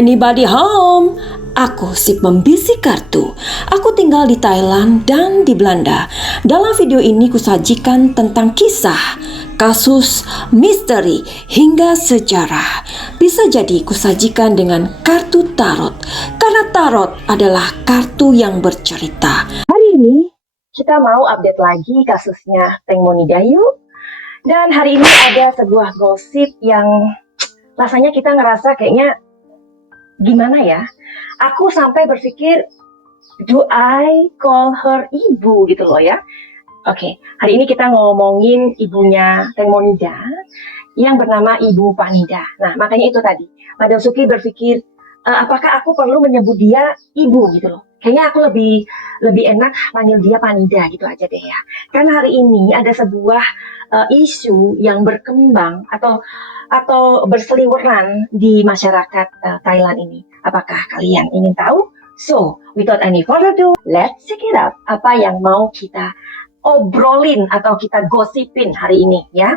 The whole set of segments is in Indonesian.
Anybody home? Aku si pembisik kartu. Aku tinggal di Thailand dan di Belanda. Dalam video ini kusajikan tentang kisah, kasus, misteri, hingga sejarah. Bisa jadi kusajikan dengan kartu tarot, karena tarot adalah kartu yang bercerita. Hari ini kita mau update lagi kasusnya Teng Monida yuk. Dan hari ini ada sebuah gosip yang rasanya kita ngerasa kayaknya gimana ya? Aku sampai berpikir, do I call her ibu gitu loh ya. Oke, hari ini kita ngomongin ibunya Teng Monida yang bernama Ibu Panida. Nah, makanya itu tadi, Madam Suki berpikir, apakah aku perlu menyebut dia ibu gitu loh. Kayaknya aku lebih enak panggil dia Panida gitu aja deh ya. Karena hari ini ada sebuah isu yang berkembang atau berseliweran di masyarakat Thailand ini. Apakah kalian ingin tahu? So, without any further ado, let's check it out. Apa yang mau kita obrolin atau kita gosipin hari ini ya.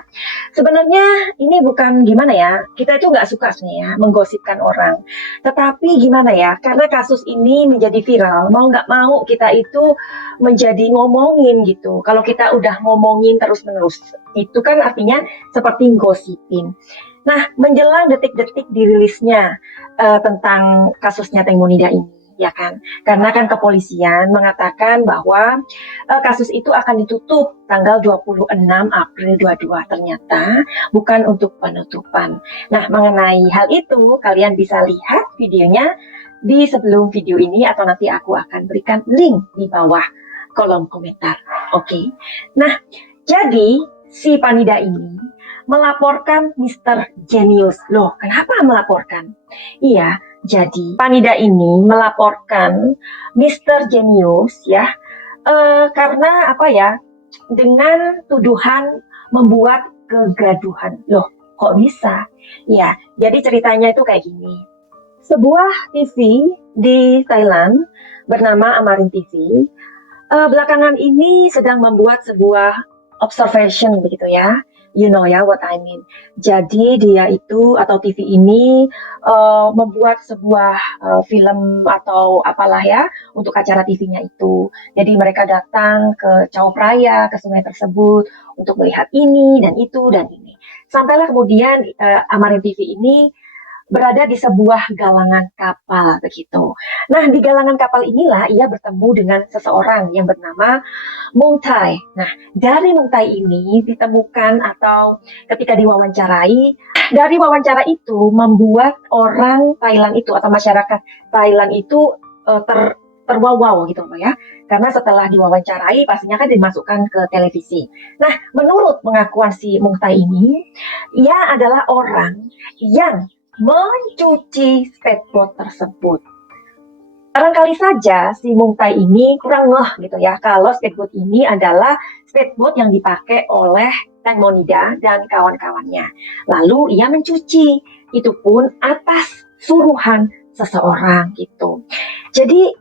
Sebenarnya ini bukan gimana ya, kita itu nggak suka sebenarnya menggosipkan orang. Tetapi gimana ya, karena kasus ini menjadi viral, mau nggak mau kita itu menjadi ngomongin gitu. Kalau kita udah ngomongin terus-menerus, itu kan artinya seperti gosipin. Nah, menjelang detik-detik dirilisnya tentang kasusnya Teng Monida ini, ya kan? Karena kan kepolisian mengatakan bahwa kasus itu akan ditutup tanggal 26 April 22. Ternyata bukan untuk penutupan. Nah, mengenai hal itu, kalian bisa lihat videonya di sebelum video ini atau nanti aku akan berikan link di bawah kolom komentar. Oke. Nah, jadi si Panida ini melaporkan Mr. Genius. Loh, kenapa melaporkan? Iya, jadi Panida ini melaporkan Mr. Genius ya, karena apa ya? Dengan tuduhan membuat kegaduhan. Loh, kok bisa? Ya, jadi ceritanya itu kayak gini. Sebuah TV di Thailand bernama Amarin TV belakangan ini sedang membuat sebuah observation begitu ya. You know ya what I mean. Jadi dia itu atau TV ini membuat sebuah film atau apalah ya untuk acara TV-nya itu. Jadi mereka datang ke Chao Phraya, ke sungai tersebut untuk melihat ini dan itu dan ini. Sampailah kemudian Amarin TV ini berada di sebuah galangan kapal begitu. Nah, di galangan kapal inilah ia bertemu dengan seseorang yang bernama Mung Thai. Nah, dari Mung Thai ini ditemukan atau ketika diwawancarai, dari wawancara itu membuat orang Thailand itu atau masyarakat Thailand itu terwowow gitu loh ya. Karena setelah diwawancarai pastinya kan dimasukkan ke televisi. Nah, menurut pengakuan si Mung Thai ini, ia adalah orang yang mencuci speedboat tersebut. Barangkali saja si Mung Thai ini kurang ngeh gitu ya, kalau speedboat ini adalah speedboat yang dipakai oleh Teng Monida dan kawan-kawannya. Lalu ia mencuci, itu pun atas suruhan seseorang gitu. Jadi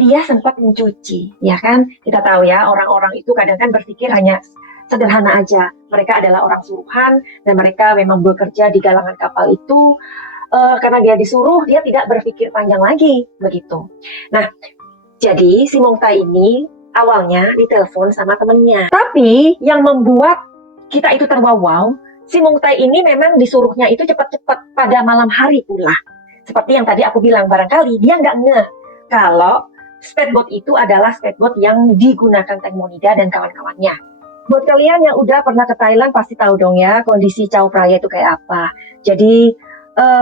dia sempat mencuci, ya kan? Kita tahu ya, orang-orang itu kadang kan berpikir hanya sederhana aja. Mereka adalah orang suruhan dan mereka memang bekerja di galangan kapal itu karena dia disuruh, dia tidak berpikir panjang lagi begitu. Nah, jadi si Mung Thai ini awalnya ditelepon sama temennya. Tapi yang membuat kita itu terwowow, si Mung Thai ini memang disuruhnya itu cepat-cepat pada malam hari pula. Seperti yang tadi aku bilang, barangkali dia nggak ngeh kalau speedboat itu adalah speedboat yang digunakan Teng Monida dan kawan-kawannya. Buat kalian yang udah pernah ke Thailand pasti tahu dong ya kondisi Chao Phraya itu kayak apa. Jadi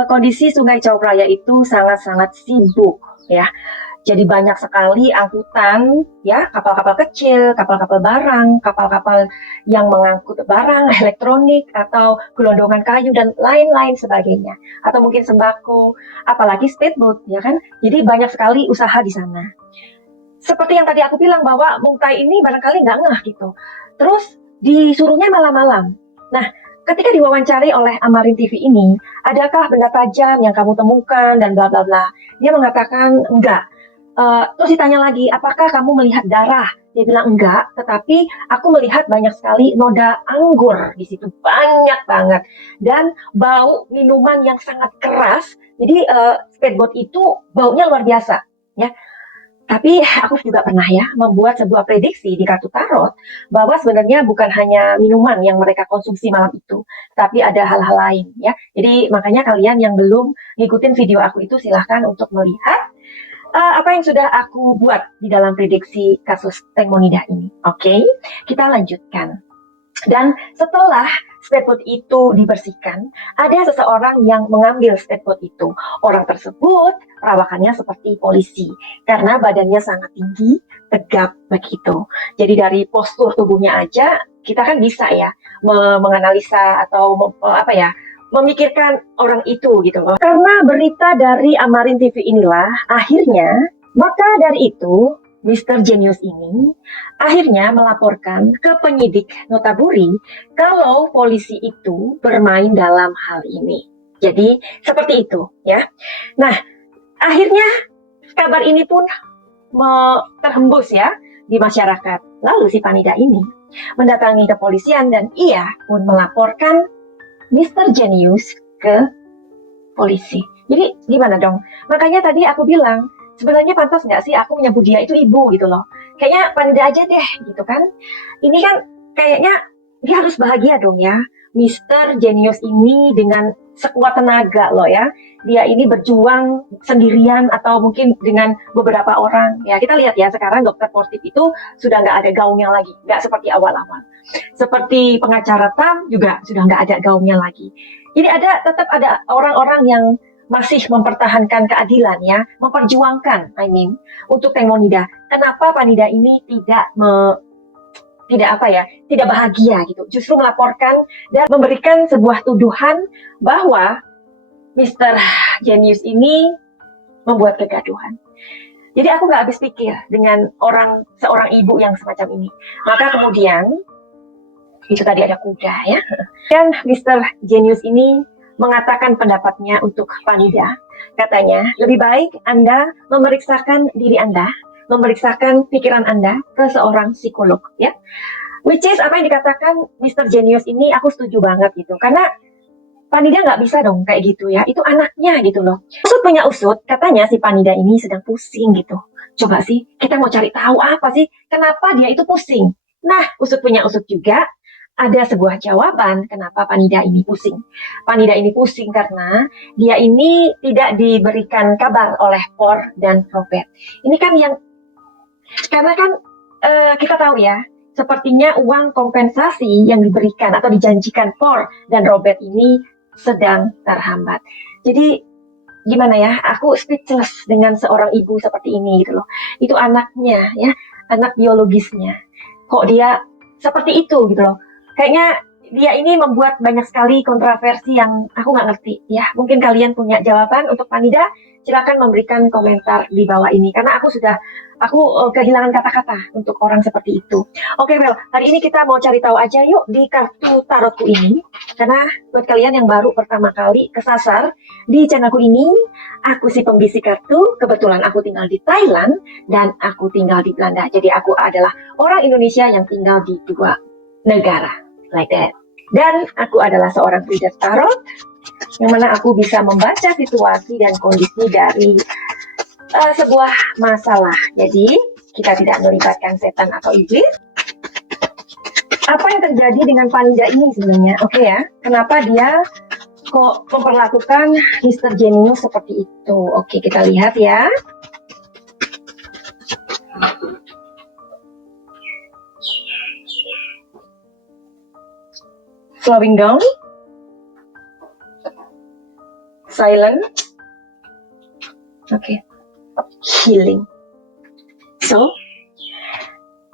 kondisi sungai Chao Phraya itu sangat-sangat sibuk ya. Jadi banyak sekali angkutan ya, kapal-kapal kecil, kapal-kapal barang, kapal-kapal yang mengangkut barang elektronik atau gelondongan kayu dan lain-lain sebagainya. Atau mungkin sembako, apalagi speedboat ya kan. Jadi banyak sekali usaha di sana. Seperti yang tadi aku bilang bahwa Mung Thai ini barangkali nggak ngeh gitu. Terus disuruhnya malam-malam. Nah, ketika diwawancari oleh Amarin TV ini, adakah benda tajam yang kamu temukan dan bla bla bla. Dia mengatakan enggak. Terus ditanya lagi, apakah kamu melihat darah Dia bilang enggak, tetapi aku melihat banyak sekali noda anggur di situ, banyak banget. Dan bau minuman yang sangat keras. Jadi speedboat itu baunya luar biasa, ya. Tapi aku juga pernah ya membuat sebuah prediksi di kartu tarot bahwa sebenarnya bukan hanya minuman yang mereka konsumsi malam itu, tapi ada hal-hal lain ya. Jadi makanya kalian yang belum ngikutin video aku itu silahkan untuk melihat apa yang sudah aku buat di dalam prediksi kasus Teng Monida ini. Oke, kita lanjutkan. Dan setelah speedboat itu dibersihkan, ada seseorang yang mengambil speedboat itu. Orang tersebut perawakannya seperti polisi, karena badannya sangat tinggi, tegap begitu. Jadi dari postur tubuhnya aja, kita kan bisa ya menganalisa atau memikirkan orang itu gitu loh. Karena berita dari Amarin TV inilah, akhirnya, maka dari itu, Mr. Genius ini akhirnya melaporkan ke penyidik Notaburi kalau polisi itu bermain dalam hal ini. Jadi seperti itu ya. Nah, akhirnya kabar ini pun terhembus ya di masyarakat. Lalu si Panida ini mendatangi kepolisian dan ia pun melaporkan Mr. Genius ke polisi. Jadi gimana dong? Makanya tadi aku bilang, sebenarnya pantas nggak sih aku menyebut dia itu ibu gitu loh. Kayaknya Panida aja deh gitu kan. Ini kan kayaknya dia harus bahagia dong ya. Mr. Genius ini dengan sekuat tenaga loh ya. Dia ini berjuang sendirian atau mungkin dengan beberapa orang. Ya kita lihat ya sekarang dokter sportif itu sudah nggak ada gaungnya lagi. Nggak seperti awal-awal. Seperti pengacara Tam juga sudah nggak ada gaungnya lagi. Jadi tetap ada orang-orang yang masih mempertahankan keadilan ya, memperjuangkan, untuk Teng Monida. Kenapa Panida ini tidak bahagia gitu, justru melaporkan dan memberikan sebuah tuduhan bahwa Mr. Genius ini membuat kegaduhan. Jadi aku nggak habis pikir dengan seorang ibu yang semacam ini. Maka kemudian itu tadi ada kuda ya, dan Mr. Genius ini mengatakan pendapatnya untuk Panida. Katanya, lebih baik Anda memeriksakan diri Anda, memeriksakan pikiran Anda ke seorang psikolog, ya. Which is apa yang dikatakan Mr. Genius ini aku setuju banget gitu. Karena Panida nggak bisa dong kayak gitu ya. Itu anaknya gitu loh. Usut punya usut, katanya si Panida ini sedang pusing gitu. Coba sih, kita mau cari tahu apa sih, kenapa dia itu pusing. Nah, usut punya usut juga, ada sebuah jawaban kenapa Panida ini pusing. Panida ini pusing karena dia ini tidak diberikan kabar oleh Por dan Robert. Ini kan karena kan kita tahu ya, sepertinya uang kompensasi yang diberikan atau dijanjikan Por dan Robert ini sedang terhambat. Jadi gimana ya, aku speechless dengan seorang ibu seperti ini gitu loh. Itu anaknya ya, anak biologisnya. Kok dia seperti itu gitu loh. Kayaknya dia ini membuat banyak sekali kontroversi yang aku nggak ngerti ya. Mungkin kalian punya jawaban untuk Panida, silakan memberikan komentar di bawah ini. Karena aku kehilangan kata-kata untuk orang seperti itu. Oke, Well, hari ini kita mau cari tahu aja yuk di kartu tarotku ini. Karena buat kalian yang baru pertama kali kesasar di channelku ini, aku si pembisik kartu. Kebetulan aku tinggal di Thailand dan aku tinggal di Belanda. Jadi aku adalah orang Indonesia yang tinggal di dua negara, like that. Dan aku adalah seorang reader tarot, yang mana aku bisa membaca situasi dan kondisi dari sebuah masalah. Jadi kita tidak melibatkan setan atau iblis. Apa yang terjadi dengan Panida ini sebenarnya? Oke ya, kenapa dia kok memperlakukan Mr. Genius seperti itu? Oke, kita lihat ya. Slowing down, silent, healing.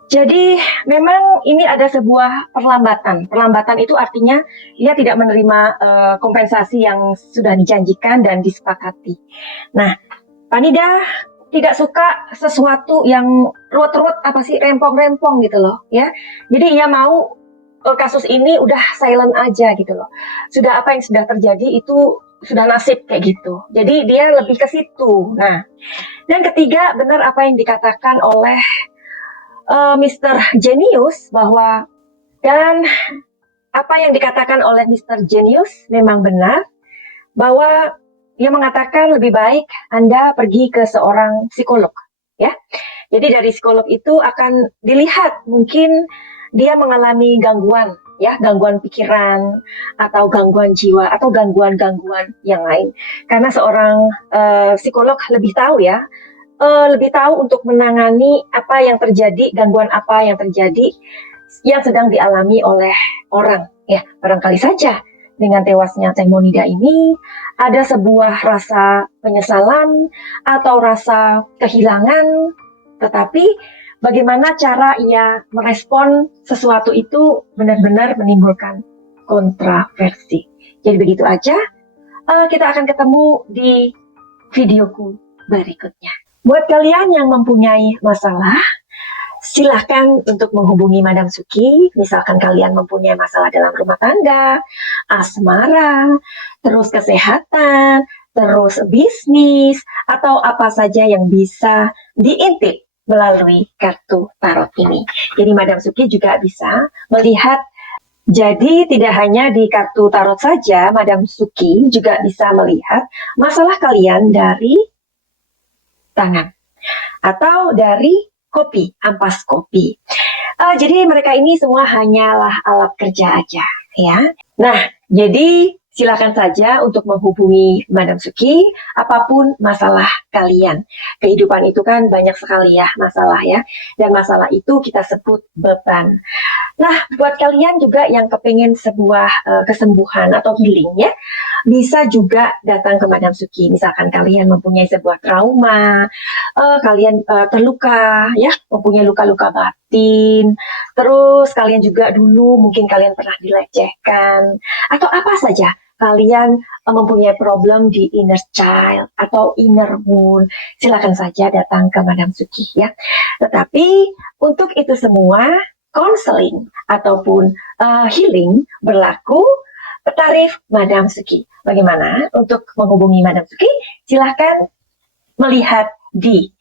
Jadi memang ini ada sebuah perlambatan. Perlambatan itu artinya dia tidak menerima kompensasi yang sudah dijanjikan dan disepakati. Nah, Panida tidak suka sesuatu yang ruwet-ruwet, rempong-rempong gitu loh ya. Jadi ia mau kasus ini udah silent aja gitu loh. Apa yang sudah terjadi itu sudah nasib kayak gitu. Jadi dia lebih ke situ. Nah, dan ketiga, benar apa yang dikatakan oleh Mr. Genius bahwa dan apa yang dikatakan oleh Mr. Genius memang benar, bahwa dia mengatakan lebih baik Anda pergi ke seorang psikolog, ya. Jadi dari psikolog itu akan dilihat mungkin dia mengalami gangguan, ya, gangguan pikiran atau gangguan jiwa atau gangguan-gangguan yang lain. Karena seorang psikolog lebih tahu, ya, lebih tahu untuk menangani apa yang terjadi, gangguan apa yang terjadi yang sedang dialami oleh orang, ya. Barangkali saja dengan tewasnya Teh Monida ini ada sebuah rasa penyesalan atau rasa kehilangan, tetapi bagaimana cara ia merespon sesuatu itu benar-benar menimbulkan kontroversi. Jadi begitu aja, kita akan ketemu di videoku berikutnya. Buat kalian yang mempunyai masalah, silahkan untuk menghubungi Madam Suki. Misalkan kalian mempunyai masalah dalam rumah tangga, asmara, terus kesehatan, terus bisnis, atau apa saja yang bisa diintip melalui kartu tarot ini. Jadi Madam Suki juga bisa melihat. Jadi tidak hanya di kartu tarot saja, Madam Suki juga bisa melihat masalah kalian dari tangan atau dari kopi, ampas kopi. Jadi mereka ini semua hanyalah alat kerja aja, ya. Nah, jadi silakan saja untuk menghubungi Madam Suki apapun masalah kalian. Kehidupan itu kan banyak sekali ya masalah, ya. Dan masalah itu kita sebut beban. Nah, buat kalian juga yang kepengen sebuah kesembuhan atau healing, ya, bisa juga datang ke Madam Suki. Misalkan kalian mempunyai sebuah trauma, kalian terluka, ya, mempunyai luka-luka batin, terus kalian juga dulu mungkin kalian pernah dilecehkan, atau apa saja kalian mempunyai problem di inner child atau inner wound, silakan saja datang ke Madam Suki, ya. Tetapi untuk itu semua, counseling ataupun healing berlaku tarif Madam Suki. Bagaimana untuk menghubungi Madam Suki? Silahkan melihat di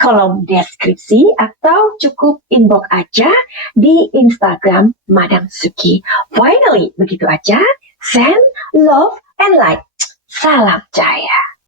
kolom deskripsi atau cukup inbox aja di Instagram Madam Suki. Finally, begitu aja. Send love and light. Salam Jaya.